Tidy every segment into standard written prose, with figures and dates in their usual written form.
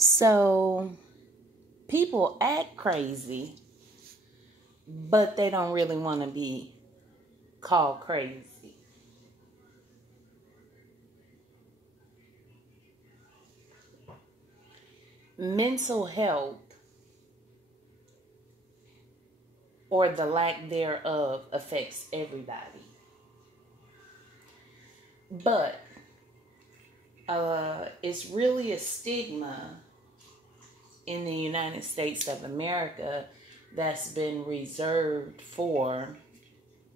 So people act crazy, but they don't really want to be called crazy. Mental health, or the lack thereof, affects everybody. But it's really a stigma in the United States of America that's been reserved for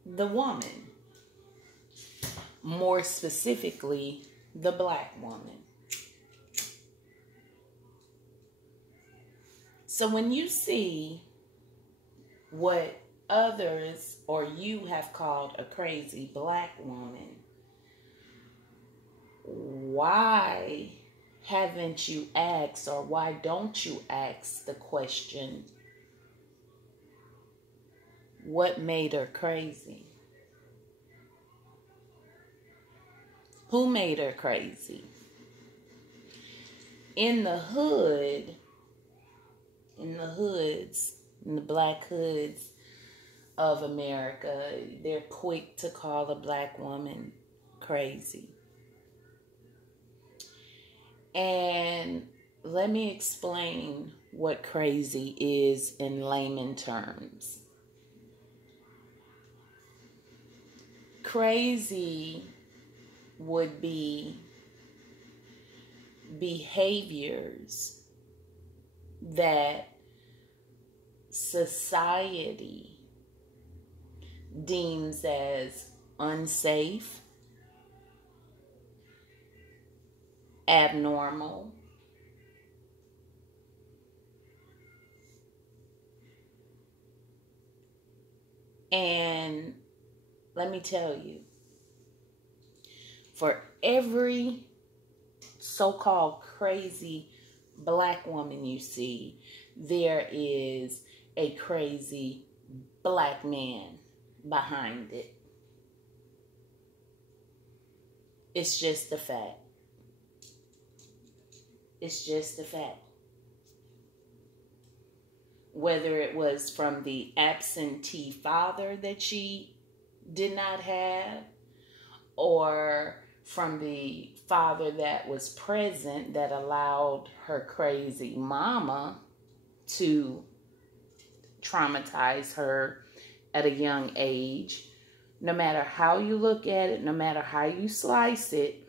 the woman. More specifically, the black woman. So when you see what others or you have called a crazy black woman, why haven't you asked, or why don't you ask the question, what made her crazy? Who made her crazy? In the hood, in the black hoods of America, they're quick to call a black woman crazy. And let me explain what crazy is in layman terms. Crazy would be behaviors that society deems as unsafe, abnormal, and let me tell you, for every so-called crazy black woman you see, there is a crazy black man behind it. It's just a fact. It's just a fact. Whether it was from the absentee father that she did not have, or from the father that was present that allowed her crazy mama to traumatize her at a young age. No matter how you look at it, no matter how you slice it,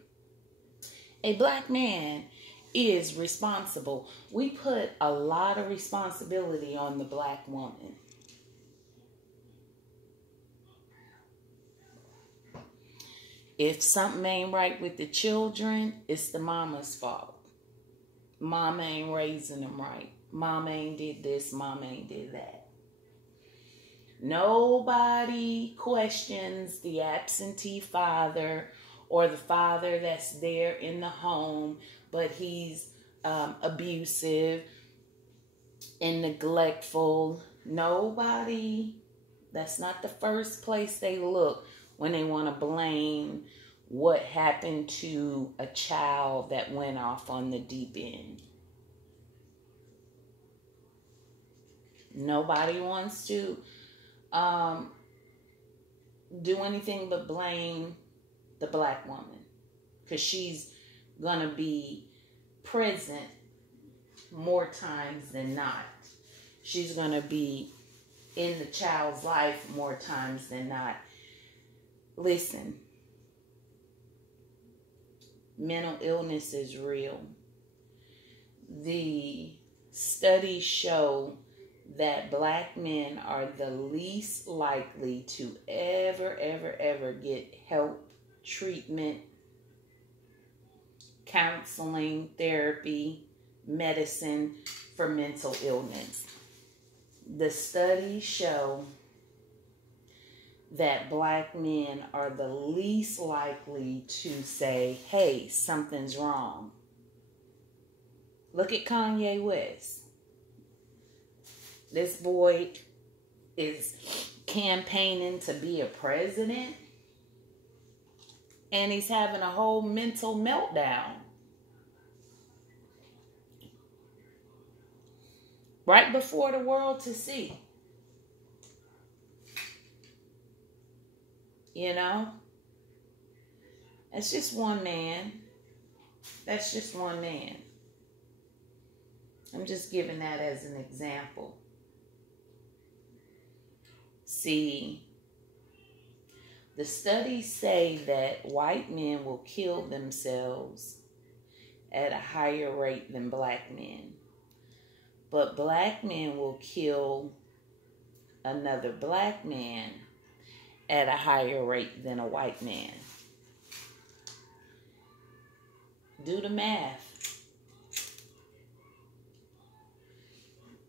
a black man is responsible. We put a lot of responsibility on the black woman. If something ain't right with the children, it's the mama's fault. Mama ain't raising them right. Mama ain't did this, mama ain't did that. Nobody questions the absentee father or the father that's there in the home, but he's abusive and neglectful. Nobody, that's not the first place they look when they want to blame what happened to a child that went off on the deep end. Nobody wants to do anything but blame the black woman, because she's going to be present more times than not. She's going to be in the child's life more times than not. Listen, mental illness is real. The studies show that black men are the least likely to ever get help, treatment, counseling, therapy, medicine for mental illness. The studies show that black men are the least likely to say, hey, something's wrong. Look at Kanye West. This boy is campaigning to be a president, and he's having a whole mental meltdown. right before the world to see. You know? That's just one man. That's just one man. I'm just giving that as an example. See, the studies say that white men will kill themselves at a higher rate than black men. But black men will kill another black man at a higher rate than a white man. Do the math.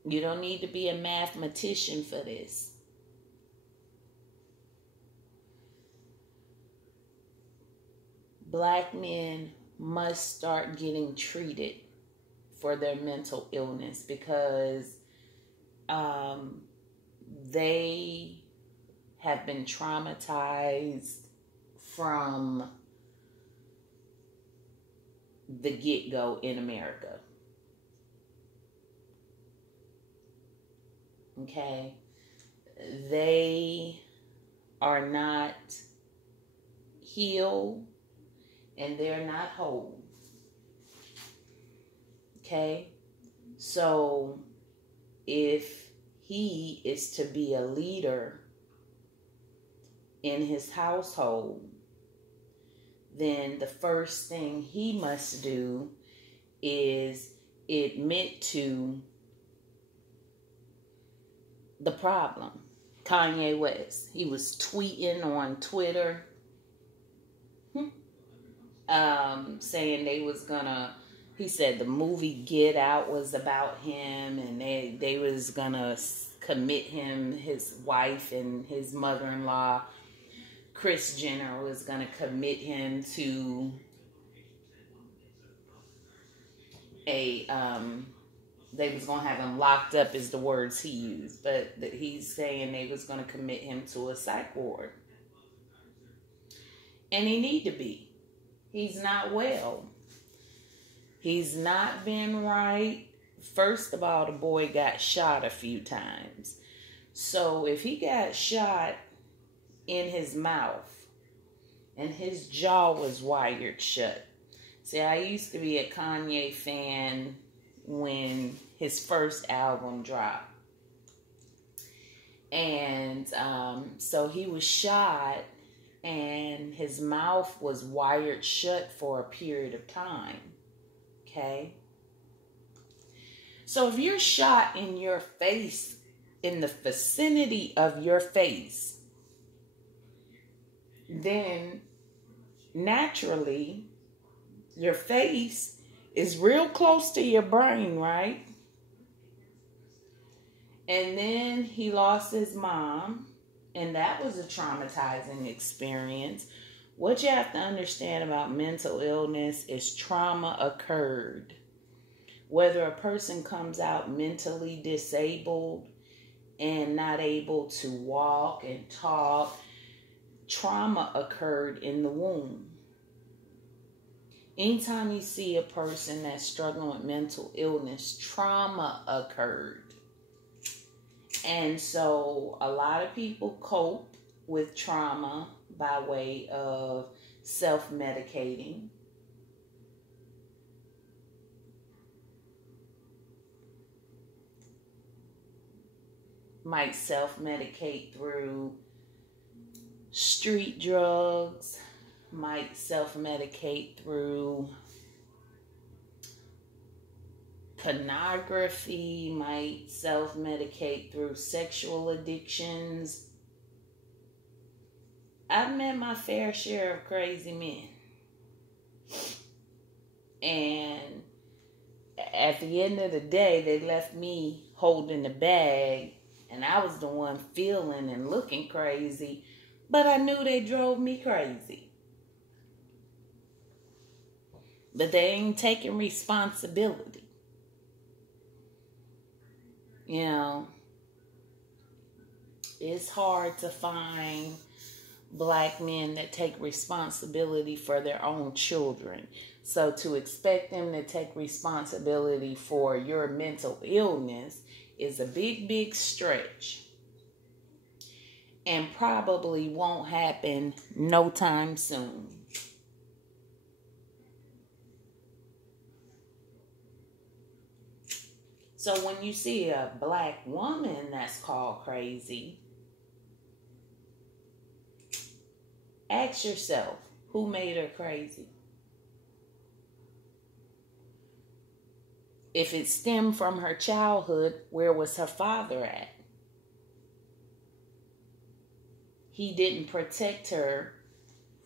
You don't need to be a mathematician for this. Black men must start getting treated for their mental illness because they have been traumatized from the get-go in America. Okay? They are not healed and they're not whole. Okay? So if he is to be a leader in his household, then the first thing he must do is admit to the problem. Kanye West, he was tweeting on Twitter saying they was gonna, he said the movie Get Out was about him and they was gonna commit him, his wife and his mother-in-law, Kris Jenner, was gonna commit him to they was gonna have him locked up is the words he used, but he's saying they was gonna commit him to a psych ward. And he need to be. He's not well. He's not been right. First of all, the boy got shot a few times. So if he got shot in his mouth and his jaw was wired shut. See, I used to be a Kanye fan when his first album dropped. And so he was shot and his mouth was wired shut for a period of time. Okay? So if you're shot in your face, in the vicinity of your face, then naturally your face is real close to your brain, right? And then he lost his mom, and that was a traumatizing experience. What you have to understand about mental illness is trauma occurred. Whether a person comes out mentally disabled and not able to walk and talk, trauma occurred in the womb. Anytime you see a person that's struggling with mental illness, trauma occurred. And so a lot of people cope with trauma by way of self-medicating. Might self-medicate through street drugs, might self-medicate through pornography, might self-medicate through sexual addictions. I've met my fair share of crazy men. And at the end of the day, they left me holding the bag, and I was the one feeling and looking crazy, but I knew they drove me crazy. But they ain't taking responsibility. You know, it's hard to find black men that take responsibility for their own children. So to expect them to take responsibility for your mental illness is a big, big stretch. And probably won't happen no time soon. So when you see a black woman that's called crazy, ask yourself, who made her crazy? If it stemmed from her childhood, where was her father at? He didn't protect her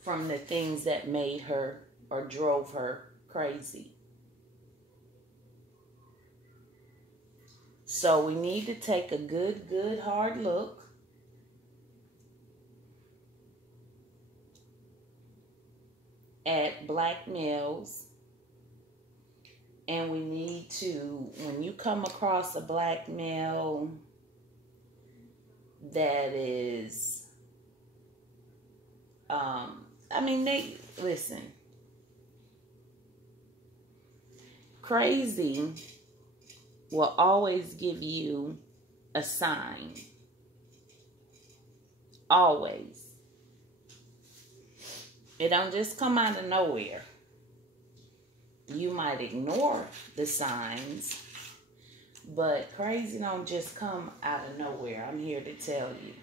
from the things that made her or drove her crazy. So we need to take a good hard look at black males. And we need to, when you come across a black male that is, listen, crazy will always give you a sign. Always. It don't just come out of nowhere. You might ignore the signs, but crazy don't just come out of nowhere. I'm here to tell you.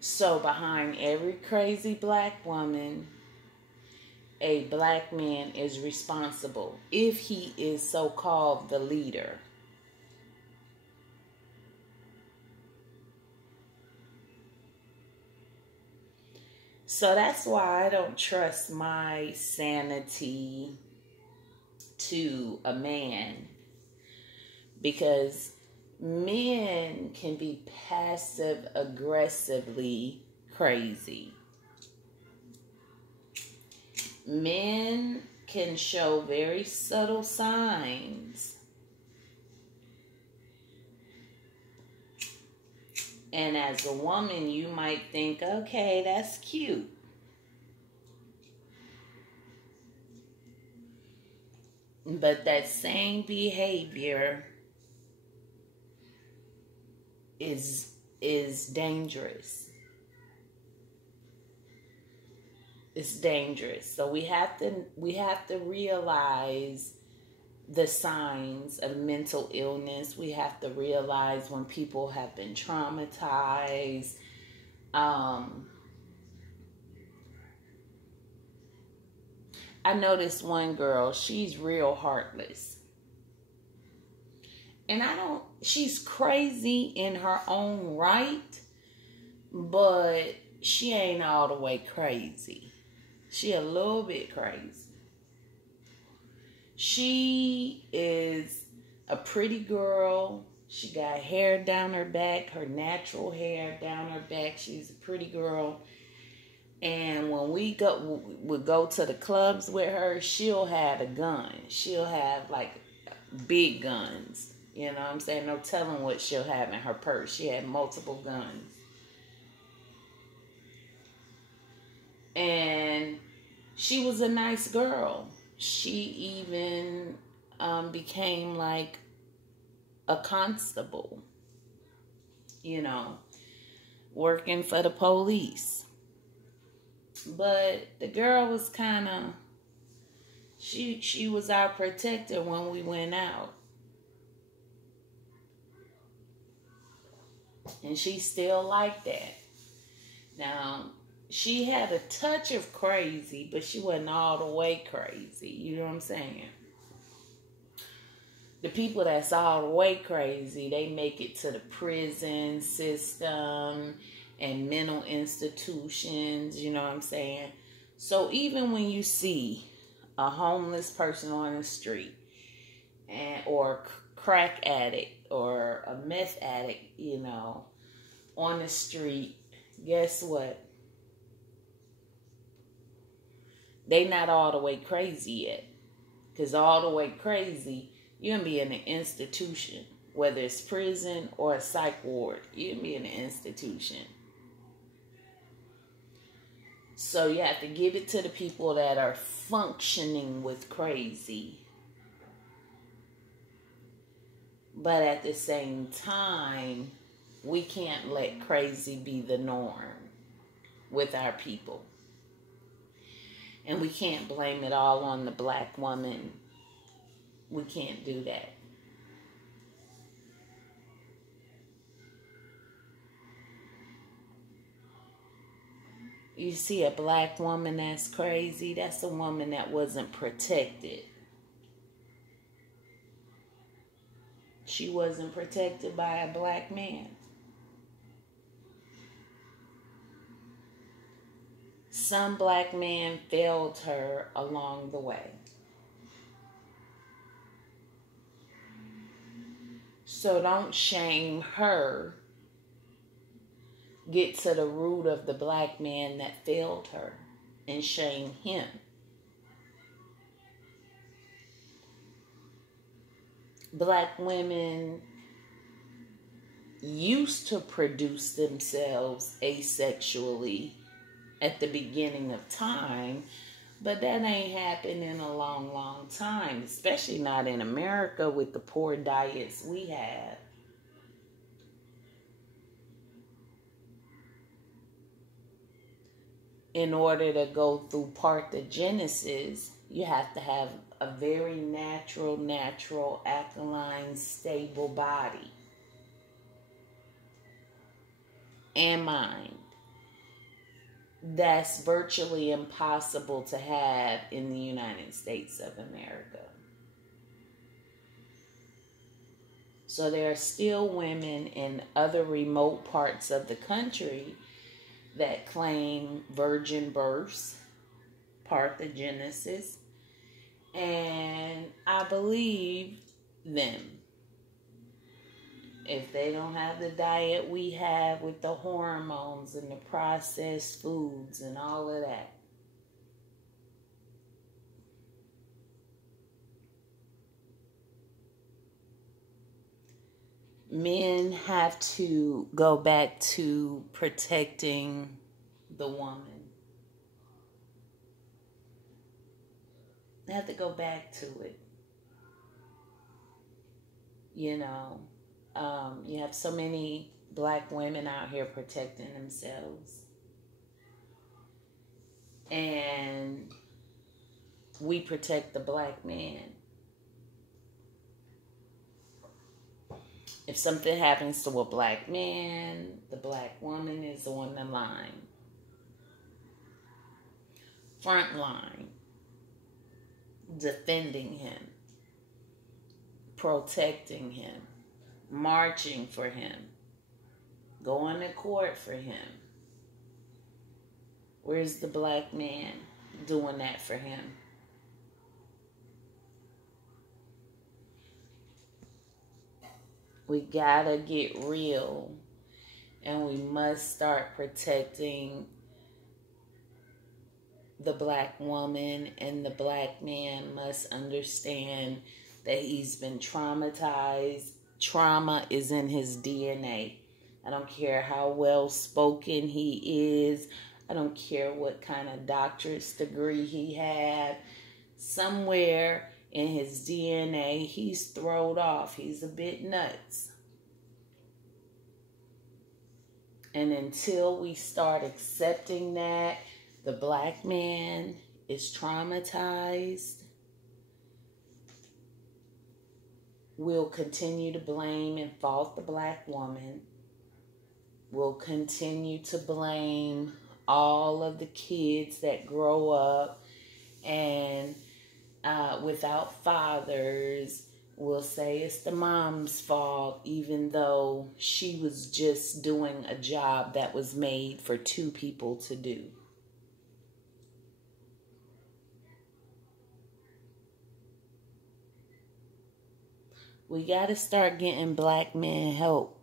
So behind every crazy black woman, a black man is responsible if he is so-called the leader. So that's why I don't trust my sanity to a man, because men can be passive aggressively crazy. Men can show very subtle signs. And as a woman, you might think, okay, that's cute. But that same behavior is dangerous. It's dangerous. So we have to realize the signs of mental illness. We have to realize when people have been traumatized. I know this one girl, she's real heartless. And she's crazy in her own right, but she ain't all the way crazy. She a little bit crazy. She is a pretty girl. She got hair down her back, her natural hair down her back. She's a pretty girl. And when we would go to the clubs with her, she'll have a gun. She'll have like big guns. You know what I'm saying? No telling what she'll have in her purse. She had multiple guns. And she was a nice girl. She even became like a constable, you know, working for the police. But the girl was kind of, she was our protector when we went out. And she still like that. Now, she had a touch of crazy, but she wasn't all the way crazy. You know what I'm saying? The people that's all the way crazy, they make it to the prison system and mental institutions. You know what I'm saying? So even when you see a homeless person on the street, or crack addict or a meth addict, you know, on the street, guess what? They not all the way crazy yet. Because all the way crazy, you're going to be in an institution. Whether it's prison or a psych ward, you're going to be in an institution. So you have to give it to the people that are functioning with crazy. But at the same time, we can't let crazy be the norm with our people. And we can't blame it all on the black woman. We can't do that. You see a black woman that's crazy, that's a woman that wasn't protected. She wasn't protected by a black man. Some black man failed her along the way. So don't shame her. Get to the root of the black man that failed her and shame him. Black women used to produce themselves asexually at the beginning of time, but that ain't happened in a long, long time, especially not in America with the poor diets we have. In order to go through parthenogenesis, you have to have a very natural, alkaline, stable body and mind. That's virtually impossible to have in the United States of America. So there are still women in other remote parts of the country that claim virgin births, parthenogenesis, and I believe them. If they don't have the diet we have with the hormones and the processed foods and all of that. Men have to go back to protecting the woman. They have to go back to it. You know, you have so many black women out here protecting themselves. And we protect the black man. If something happens to a black man, the black woman is on the line. Front line. Defending him. Protecting him. Marching for him. Going to court for him. Where's the black man doing that for him? We gotta get real, and we must start protecting the black woman, and the black man must understand that he's been traumatized. Trauma is in his DNA. I don't care how well spoken he is. I don't care what kind of doctorate degree he had. Somewhere in his DNA, he's thrown off. He's a bit nuts. And until we start accepting that the black man is traumatized, we'll continue to blame and fault the black woman. We'll continue to blame all of the kids that grow up and without fathers. We'll say it's the mom's fault, even though she was just doing a job that was made for two people to do. We got to start getting black men help.